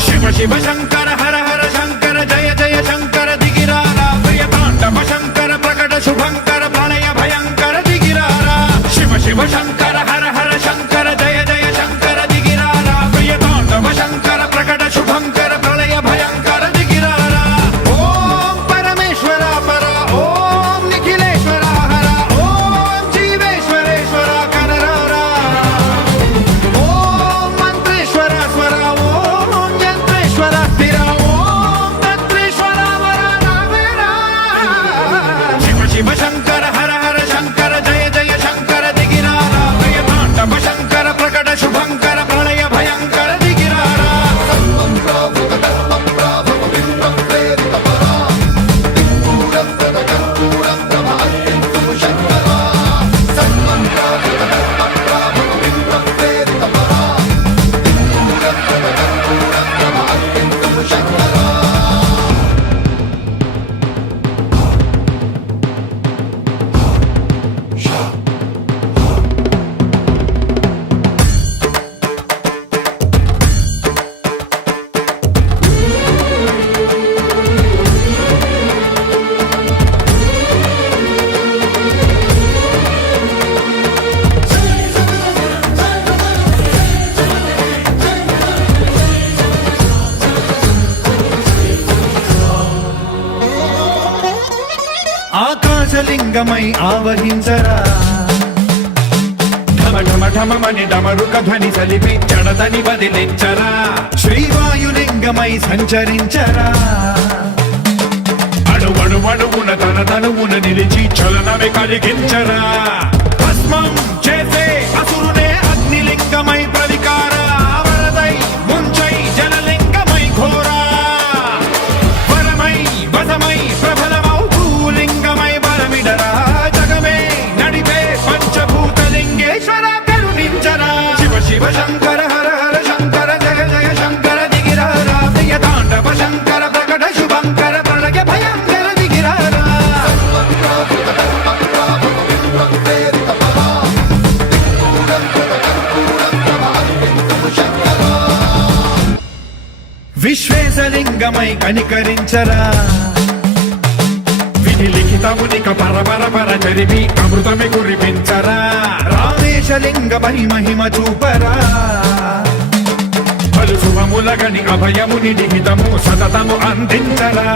శివ శివ శంకర హర హర శంకర జయ జయ శంకర దిగిరారా ప్రియతాండవ శంకర ప్రకట శుభంకర ప్రళయ భయంకర దిగిరారా శివ శివ శంకర హర హర శంకర జయ జయ శంకర దిగిరారా ప్రియతాండవ శంకర ప్రకట శుభంకర ప్రళయ భయంకర దిగిరారా ఓం పరమేశ్వర పర ఓం నిఖిలేశ్వర హర ఓం జీవేశ్వరేశ్వర కరరారా ఓం మంత్రేశ్వర స్వర ఓం యంత్రేశ్వర స్థిర ఓం తంత్రేశ్వర వర నావేరా శివ శివ శంకర హర హర శంకర జయ జయ శంకర దిగిరారా ప్రియతాండవ శంకర ప్రకట శుభంకర ప్రళయ భయంకర దిగిరారా ఆకాశలింగమై ఆవహించరా ఢమ ఢమ ఢమమని డమరుక ధ్వని సలిపి జడదని వదిలించరా శ్రీవాయులింగమై సంచరించరా అణువణువున తన తనువున నిలిచి చలనమే కలిగించరా భస్మం చేసే అసురునే అగ్నిలింగమై ప్రవికార వరదై ముంచై జలలింగమై ఘోరా వరమై వసమై ప్రబలమౌ భూలింగమై బలమిడరా జగమే నడిపే పంచభూతలింగేశ్వర కరుణించరా శివ శివ శంకర హర హర శంకర జయ జయ శంకర దిగిరారా ప్రియతాండవ శంకర ప్రకట శుభంకర ప్రళయ భయంకర దిగిరారా విశ్వేశలింగమై కనికరించరా విధి లిఖితమునిక పరపర పర చరిమి అమృతమి కురిపించరా రామేశలింగమై మహిమ చూపరా పలు శుభములగని అభయముని నిహితము సతతము అందించరా